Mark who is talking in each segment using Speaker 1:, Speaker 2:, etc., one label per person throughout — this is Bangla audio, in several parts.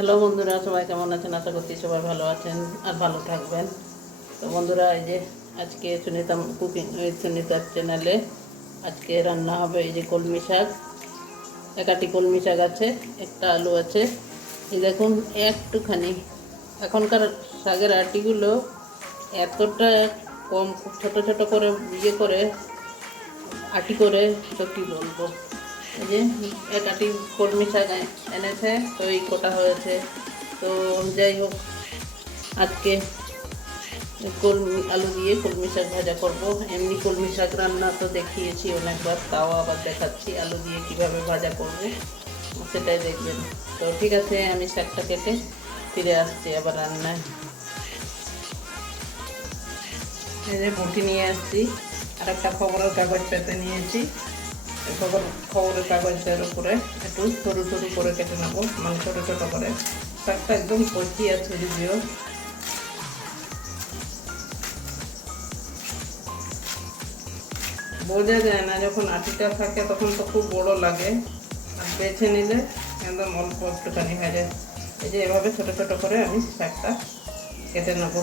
Speaker 1: হ্যালো বন্ধুরা, সবাই কেমন আছেন? আশা করছি সবাই ভালো আছেন আর ভালো থাকবেন। তো বন্ধুরা, এই যে আজকে সুনিতা কুকিং সুনিতার চ্যানেলে আজকে রান্না হবে এই যে কলমি শাক। একাটি কলমি শাক আছে, একটা আলু আছে। এই দেখুন, একটুখানি এখনকার শাকের আটিগুলো এতটা কম, ছোট ছোট করে ইয়ে করে, আটি করে, তো কী বলব? যে এক আটি কলমি শাক এনেছে, তো এই কটা হয়েছে। তো যাই হোক, আজকে কলমি, আলু দিয়ে কলমি শাক ভাজা করব। এমনি কলমি শাক রান্না তো দেখিয়েছি অনেকবার, তাও আবার দেখাচ্ছি আলু দিয়ে কীভাবে ভাজা করব, সেটাই দেখবেন। তো ঠিক আছে, আমি শাকটা কেটে ফিরে আসছি আবার রান্নায়। এই যে বটি নিয়ে আসছি, আর একটা খবরের কাগজ পেতে নিয়েছি। খবর খবরের কাগজের উপরে একটু সরু সরু করে কেটে নেব মানে ছোটো ছোটো করে। শাকটা একদম কচি আছে যদিও। বোঝা যায় না, যখন আটিটা থাকে তখন তো খুব বড় লাগে। আর বেছে নিলে একদম অল্প একটুখানি হয়ে যায়। এই যে এভাবে ছোটো ছোটো করে আমি শাকটা কেটে নেব।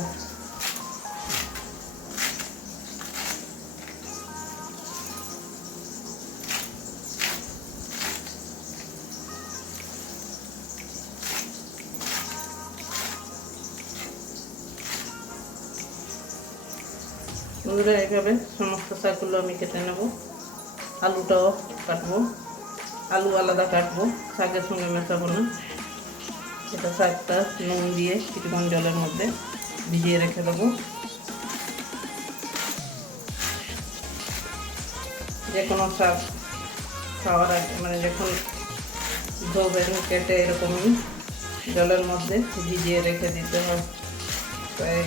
Speaker 1: বন্ধুরা, এইভাবে সমস্ত শাকগুলো আমি কেটে নেব। আলুটাও কাটবো। আলু আলাদা কাটবো, শাকের সঙ্গে মেশাবো না। এটা শাকটা নুন দিয়ে কিছুক্ষণ জলের মধ্যে ভিজিয়ে রেখে দেবো। যে কোনো শাক খাওয়ার আগে মানে যখন ধোবেন, কেটে এরকমই জলের মধ্যে ভিজিয়ে রেখে দিতে হয়। তাই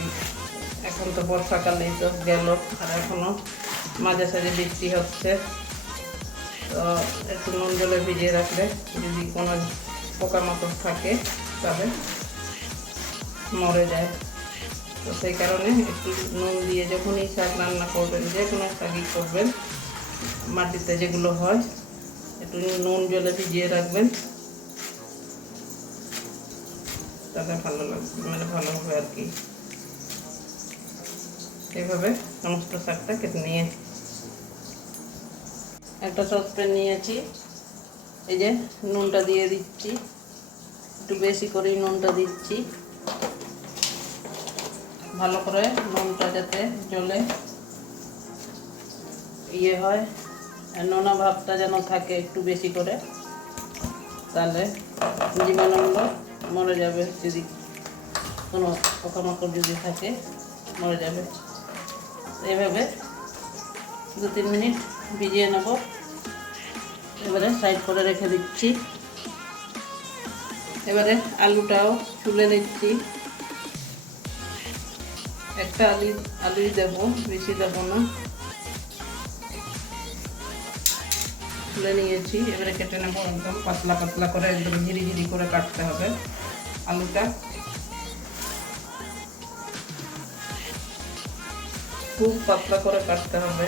Speaker 1: এখন তো বর্ষাকালেই তো গেল, আর এখনও মাঝে সাঝে বৃষ্টি হচ্ছে। তো একটু নুন জলে ভিজিয়ে রাখলে যদি কোনো পোকামাকড় থাকে তবে মরে যায়। তো সেই কারণে একটু নুন দিয়ে যখনই শাক রান্না করবেন, যে কোনো শাকই করবেন, মাটিতে যেগুলো হয়, একটু নুন জলে ভিজিয়ে রাখবেন। তাতে ভালো লাগবে মানে ভালো হবে আর কি। এইভাবে সমস্ত শাকটা কেটে নিয়ে। একটা সসপ্যান নিয়েছি। এই যে নুনটা দিয়ে দিচ্ছি। একটু বেশি করেই নুনটা দিচ্ছি। ভালো করে নুনটা যাতে জলে ইয়ে হয়। নোনা ভাবটা যেন থাকে একটু বেশি করে, তাহলে জীবাণুগুলো মরে যাবে যদি কোনো পোকামাকড় যদি থাকে, মরে যাবে। এইভাবে দু তিন মিনিট ভিজিয়ে নেব। এবারে সাইড করে রেখে দিচ্ছি। এবারে আলুটাও ছুলে নিচ্ছি। একটা আলু, আলুই দেবো, বেশি দেবো না। তুলে নিয়েছি। এবারে কেটে নেব একদম পাতলা পাতলা করে একদম ঝিরি ঝিরি করে কাটতে হবে। আলুটা খুব পাতলা করে কাটতে হবে।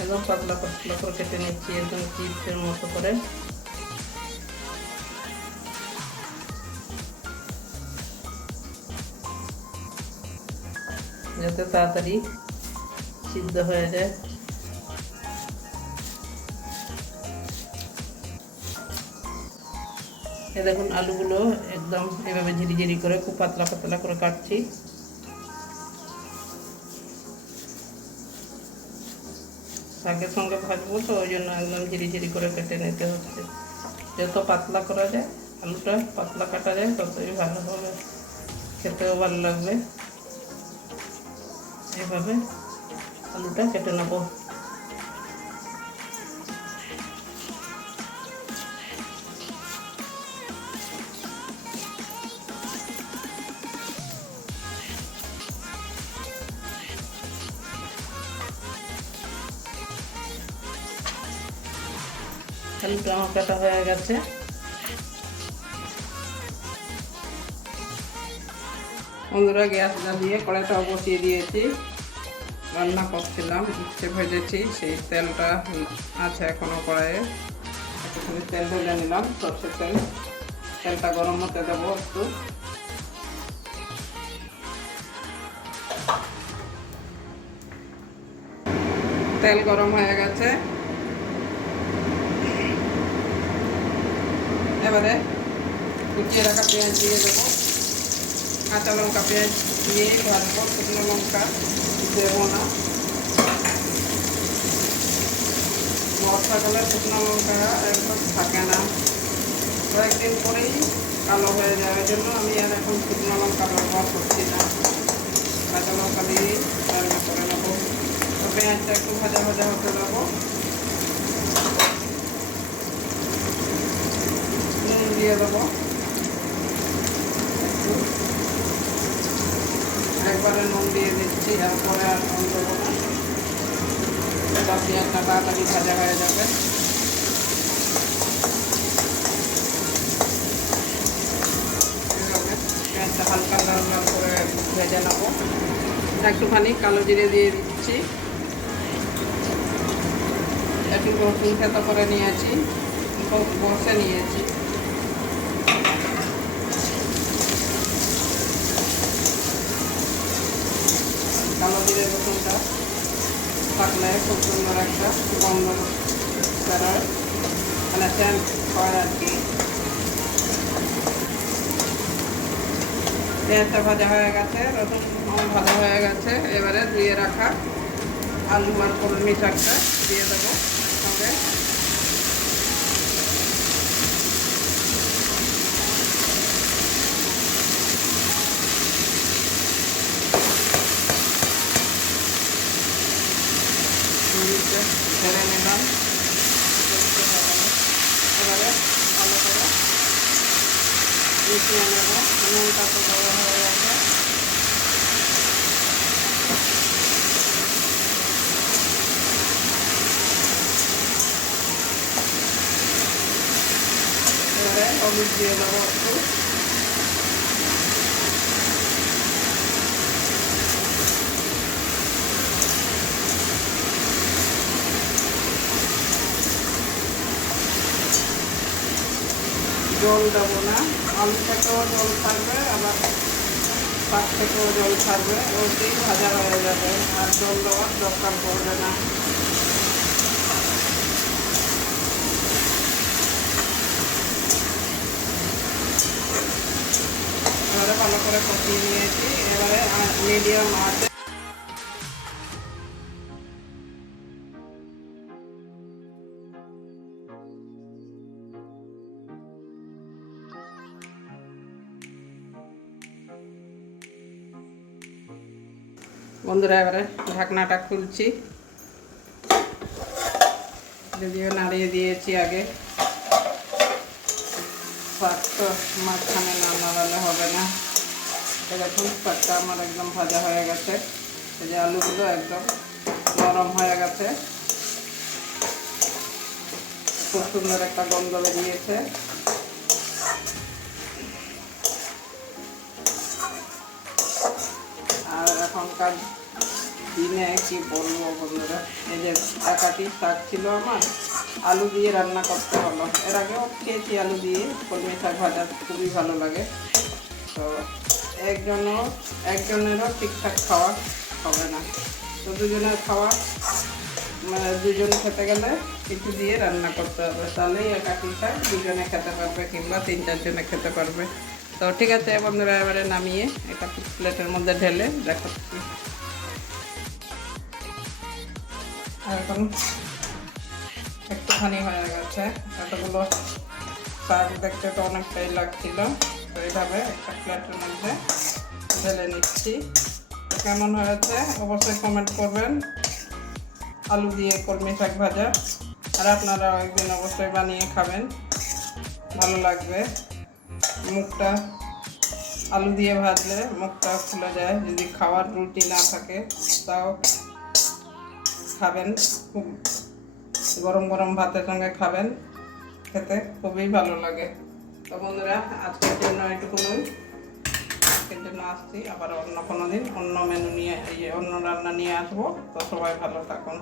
Speaker 1: একদম পাতলা পাতলা করে কেটে নিচ্ছি, একদম চিপসের মতো করে। যাতে তাড়াতাড়ি সিদ্ধ হয়ে যায়। এ দেখুন, আলুগুলো একদম এভাবে ঝিরি ঝিরি করে, খুব পাতলা পাতলা করে কাটছি। শাকের সঙ্গে ভাজবো তো, ওই জন্য একদম ঝিরি ঝিরি করে কেটে নিতে হচ্ছে। যত পাতলা করা যায়, আলুটা পাতলা কাটা যায়, ততই ভালো হবে। খেতেও ভালো লাগবে। এভাবে আলুটা কেটে নেব। আলুটা আমার কাটা হয়ে গেছে। বন্ধুরা, গ্যাস জ্বালিয়ে কড়াইটা বসিয়ে দিয়েছি।
Speaker 2: রান্না করছিলাম, উচ্ছে ভেজেছি, সেই তেলটা আছে এখনও কড়াইয়ে। একটুখানি তেল ঢেলে নিলাম, সর্ষের তেল। তেলটা গরম হতে দেবো একটু। তেল গরম হয়ে গেছে। এবারে কুচিয়ে রাখা পেঁয়াজ দিয়ে দেবো। কাঁচা লঙ্কা পেঁয়াজ দিয়ে ভাজবো শুকনো লঙ্কা দেবো না। বর্ষাকালে শুকনো লঙ্কা একদম থাকে না। কয়েকদিন পরেই কালো হয়ে ওই জন্য আমি আর এখন শুকনো লঙ্কা ব্যবহার করছি না। কাঁচা লঙ্কা দিয়ে রান্না করে নেব। তো পেঁয়াজটা একটু ভাজা ভাজা হতে দেবো নুন দিয়ে দেবো। একবারে নুন দিয়ে দিচ্ছি, এরপরে আর নুন দেবো না। এটা পেঁয়াজটা তাড়াতাড়ি ভাজা হয়ে যাবে। পেঁয়াজটা হালকা লাল লাল করে ভেজে নেব। একটুখানি কালো জিরে দিয়ে দিচ্ছি। একটু রসুন খেতে করে নিয়েছি, বসে নিয়েছি কালো জিরে থাকলে খুব সুন্দর একটা গন্ধ বেরোয় মানে স্যান্ড হয় আর কি পেঁয়াজটা ভাজা হয়ে গেছে রসুন ভাজা হয়ে গেছে এবারে ধুয়ে রাখা আলু আর কলমি শাকটা দিয়ে দেবো সঙ্গে মরিচে ছেড়ে নিলাম। এবারে ভালো করে মিশিয়ে নেব। নুনটা তো দেওয়া হয়ে গেছে। এবারে দিয়ে দেবো একটু। জল দেবো না। আলু থেকেও জল ছাড়বে, আবার শাক থেকেও জল ছাড়বে। ওতেই ভাজা হয়ে যাবে, আর জল দেওয়ার দরকার পড়বে না। এবারে ভালো করে কষিয়ে নিয়েছি। এবারে মিডিয়াম আছে বন্ধুরা, এবারে ঢাকনাটা খুলছি। যদিও নাড়িয়ে দিয়েছি আগে। শাকটা মাঝখানে না নাড়ালে হবে না। তো দেখুন শাকটা আমার একদম ভাজা হয়ে গেছে। এই যে আলুগুলো একদম নরম হয়ে গেছে। খুব সুন্দর একটা গন্ধ বেরিয়েছে। আর এখনকার দিনে কি বলব বন্ধুরা? এই যে একাটি শাক ছিল আমার, আলু দিয়ে রান্না করতে হলো। এর আগেও খেয়েছি আলু দিয়ে কলমি শাক ভাজা খুবই ভালো লাগে। তো একজনও, একজনেরও ঠিকঠাক খাওয়া হবে না। তো দুজনের খাওয়া মানে দুজন খেতে গেলে কিছু দিয়ে রান্না করতে হবে। তাহলেই একাকি শাক দুজনে খেতে পারবে কিংবা তিন চারজনে খেতে পারবে। তো ঠিক আছে বন্ধুরা, এবারে নামিয়ে এটা প্লেটের মধ্যে ঢেলে দেখাচ্ছি এখন একটুখানি হয়ে গেছে। এতগুলো শাক দেখতে তো অনেকটাই লাগছিল। এইভাবে একটা প্লেটের মধ্যে ঢেলে নিচ্ছি। কেমন হয়েছে? অবশ্যই কমেন্ট করবেন। আলু দিয়ে কলমি শাক ভাজা। আর আপনারা একদিন অবশ্যই বানিয়ে খাবেন। ভালো লাগবে। মুখটা আলু দিয়ে ভাজলে মুখটা খুলে যায়। যদি খাওয়ার রুটি না থাকে, তাও খাবেন, খুব গরম গরম ভাতের সঙ্গে খাবেন, খেতে খুবই ভালো লাগে। তো বন্ধুরা, আজকের জন্য এটুকুনই। আজকের জন্য আসছি, আবার অন্য কোনো দিন অন্য মেনু নিয়ে অন্য রান্না নিয়ে আসব। তো সবাই ভালো থাকুন।